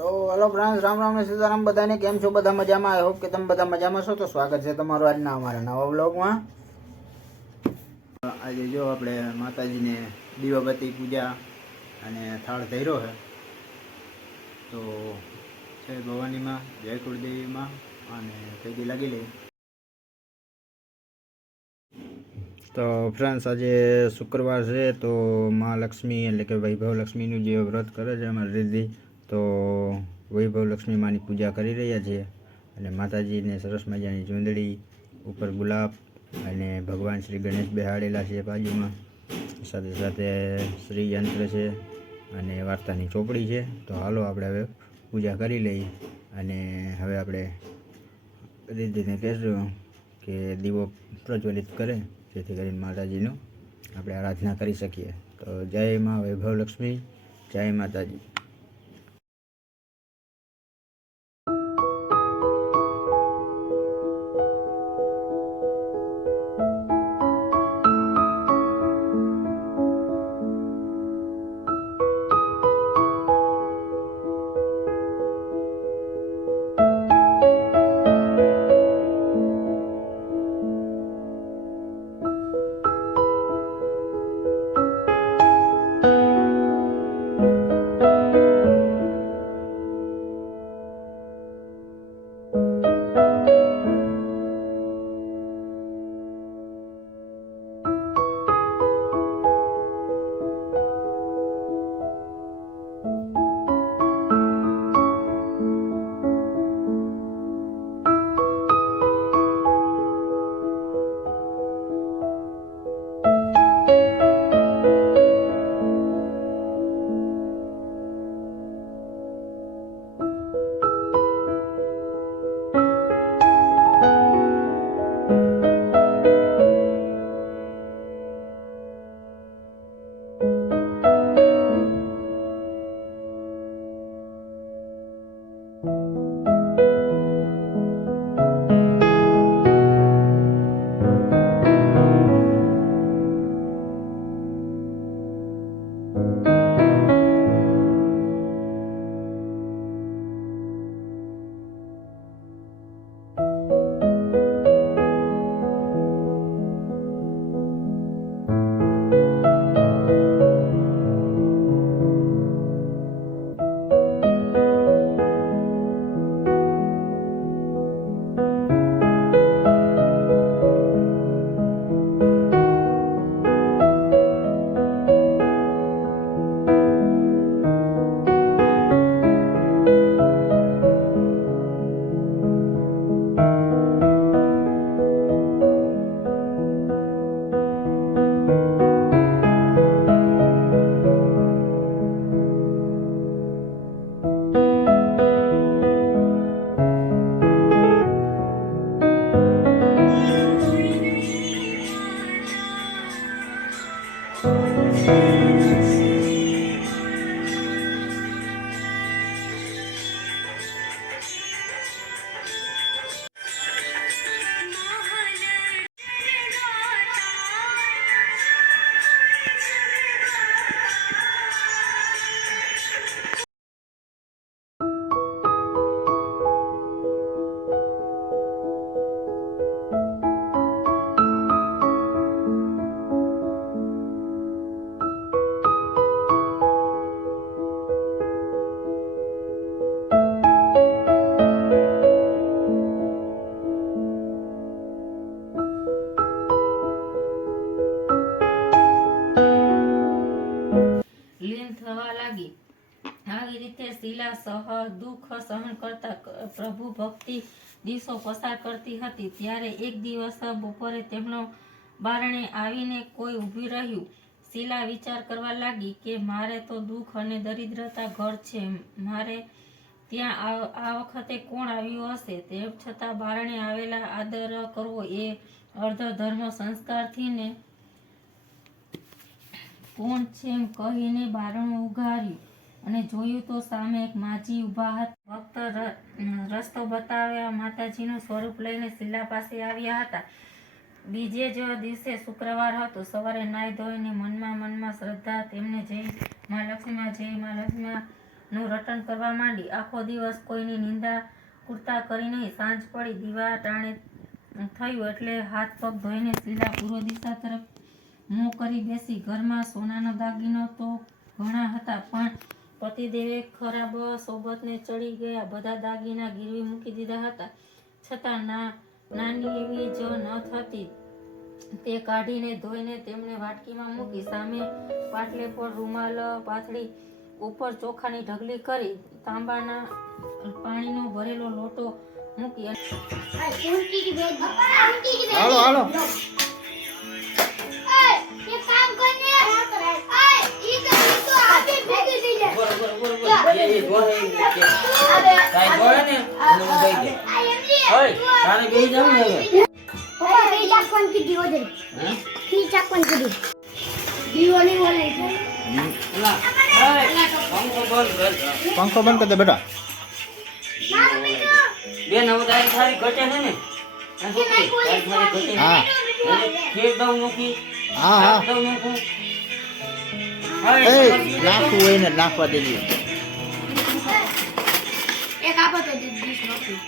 તો hello friends, Ram Ram ને સીતારામ બધાને. કેમ છો? બધા મજામાં? આઈ હોપ કે તમે બધા મજામાં છો. તો સ્વાગત છે તમારું આજના અમારા નવા વ્લોગમાં. આજે જો આપણે માતાજીને દીવાબત્તી પૂજા અને થાળ ધર્યો છે. તો જય ભવાનીમાં, જય કુળદેવીમાં અને કઈદી લાગી લઈ. તો ફ્રેન્ડ્સ, આજે શુક્રવાર છે. તો મા લક્ષ્મી એટલે કે વૈભવ લક્ષ્મીનું જે વ્રત કરે છે અમારી રીતિ, તો વૈભવ લક્ષ્મી માની પૂજા કરી રહ્યા છીએ. અને માતાજીને સરસ મજાની ચૂંદડી, ઉપર ગુલાબ અને ભગવાન શ્રી ગણેશ બેહાડેલા છે બાજુમાં. સાથે સાથે શ્રી યંત્ર છે અને વાર્તાની ચોપડી છે. તો હાલો આપણે હવે પૂજા કરી લઈએ. અને હવે આપણે રીતિને કહેશું કે દીવો પ્રજ્વલિત કરે, જેથી કરીને માતાજીનું આપણે આરાધના કરી શકીએ. તો જય મા વૈભવ લક્ષ્મી, જય માતાજી. આવી રીતે શીલા દુઃખ સહન કરતા પ્રભુ ભક્તિ દિવસો પસાર કરતી હતી. ત્યારે એક દિવસ બપોરે તેમનો બારણે આવીને કોઈ ઊભી રહ્યું. શીલા વિચાર કરવા લાગી કે મારે તો દુઃખ અને દરિદ્રતા ઘર છે, મારે ત્યાં આ વખતે કોણ આવ્યું હશે? તેમ છતાં બારણે આવેલા આદર કરવો એ અર્ધધર્મ સંસ્કારથી ને કોણ છે એમ કહીને બારણું ઉઘાડ્યું અને જોયું તો સામે એક માજી ઊભા હતા. ભક્ત રસ્તો બતાવ્યા માતાજીનું સ્વરૂપ લઈને શીલા પાસે આવ્યા હતા. બીજે જ દિવસે શુક્રવાર હતો. સવારે નાઈ ધોઈને મનમાં શ્રદ્ધા તેમને જય મા લક્ષ્મીમાં નું રટણ કરવા માંડી. આખો દિવસ કોઈની નિંદા કુર્તા કરી નહીં. સાંજ પડી, દીવા ટાણે થયું એટલે હાથ પગ ધોઈને શીલા પૂર્વ દિશા તરફ મું કરી બેસી. ઘરમાં સોનાનો દાગીનો તો ઘણા હતા, પણ પતિદેવે ખરાબ સોબતને ચડી ગયા. બધા દાગીના ગીરવી મૂકી દીધા હતા, છતાં નાની એવી જ નથ હતી. તે કાઢીને ધોઈને તેમણે વાટકીમાં મૂકી. સામે પાટલે પર રૂમાલ પાથરી ઉપર ચોખાની ઢગલી કરી. તાંબાના પાણીનો ભરેલો લોટો મૂકી. હાલો હાલો પંખો બંધ કરી દે બેટા. બેન હવે તારી સારી ઘટે છે ને આ છોકરી તારી સારી ઘટે હા ખેડ દઉં મૂકી હા હા દઉં મૂકું એ નાખવું હોય ને નાખવા દેજો. એક આપો તો દીશ નોકી.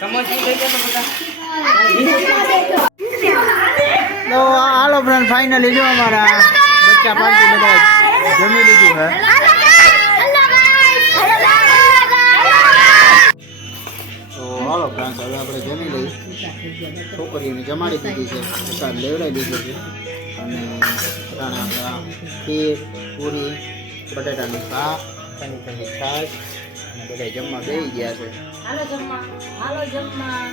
સમજી ગઈ છે તો બધા તો હાલો ફ્રેન્ડ, ફાઇનલી જો અમારા બચ્ચા પાર્ટી બધા જમી લીધું હે. તો હાલો ફ્રેન્ડ, હવે આપણે જમી લઈએ. છોકરીઓને જમાડી દીધી છે, પ્રસાદ લેવડાવી દીધો છે, અને અટાણે આપણે ખીર, પૂરી, બટાટાનું શાક, ઠંડી ઠંડી છાશ અને બધા જમવા બેસી ગયા છે. હાલો જમવા, હાલો જમવા.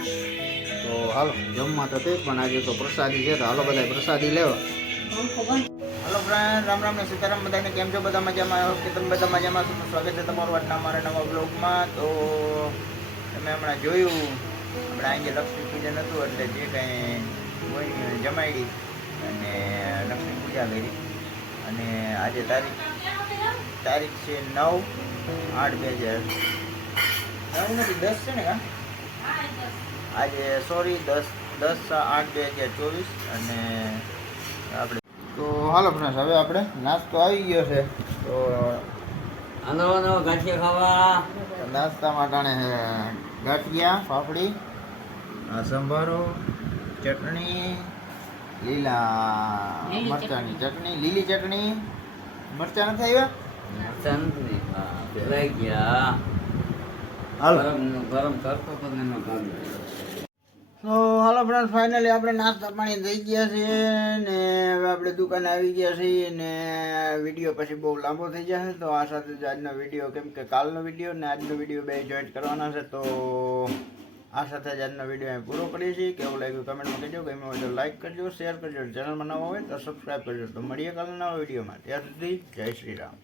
તો હાલો જમવા તો તે પણ આજે તો પ્રસાદી છે, તો હાલો બધા પ્રસાદી લેવા. પંખો બંધ. હેલો ફ્રેન્ડ, રામ રામ ને સીતારામ. બધાને કેમ છો? બધા મજામાં? કે તમે બધા મજામાં છો? સ્વાગત છે તમારું આજના અમારા નવા બ્લોગમાં. તો તમે હમણાં જોયું, આપણે આજે લક્ષ્મી પૂજન હતું, એટલે જે કંઈ હોય જમાડી અને લક્ષ્મી પૂજા કરી. અને આજે તારીખ છે 9/8/2000 નથી 10 છે ને કા આજે સોરી 10/8/2024. અને આપણે તો હાલો ફ્રેન્ડ્સ, હવે આપણે નાસ્તો આવી ગયો છે. તો આનો ગાંઠિયા ખાવા નાસ્તા માટે ગાંઠિયા, પાપડી, સંભારો, ચટણી, મરચાની ચટણી, લીલી ચટણી. મરચા નથી આવ્યા? લઈ ગયા હાલો ગરમ કરતો તો એનો કામ તો હાલો ફ્રેન્ડ, ફાઇનલી આપણે નાસ્તા પાણી થઈ ગયા છે ને હવે આપણે દુકાને આવી ગયા છીએ. ને વિડીયો પછી બહુ લાંબો થઈ જશે, તો આ સાથે જ આજનો વિડીયો, કેમ કે કાલનો વિડીયો ને આજનો વિડીયો બે જોઈન્ટ કરવાના છે, તો આ સાથે જ આજનો વિડીયો અહીં પૂરો કરીએ છીએ. કેવું લાગ્યું કમેન્ટમાં કહેજો. ગમ્યું હોય તો લાઈક કરજો, શેર કરજો, ચેનલમાં નવા હોય તો સબસ્ક્રાઈબ કરજો. તો મળીએ કાલના નવા વિડીયોમાં. ત્યાં સુધી જય શ્રી રામ.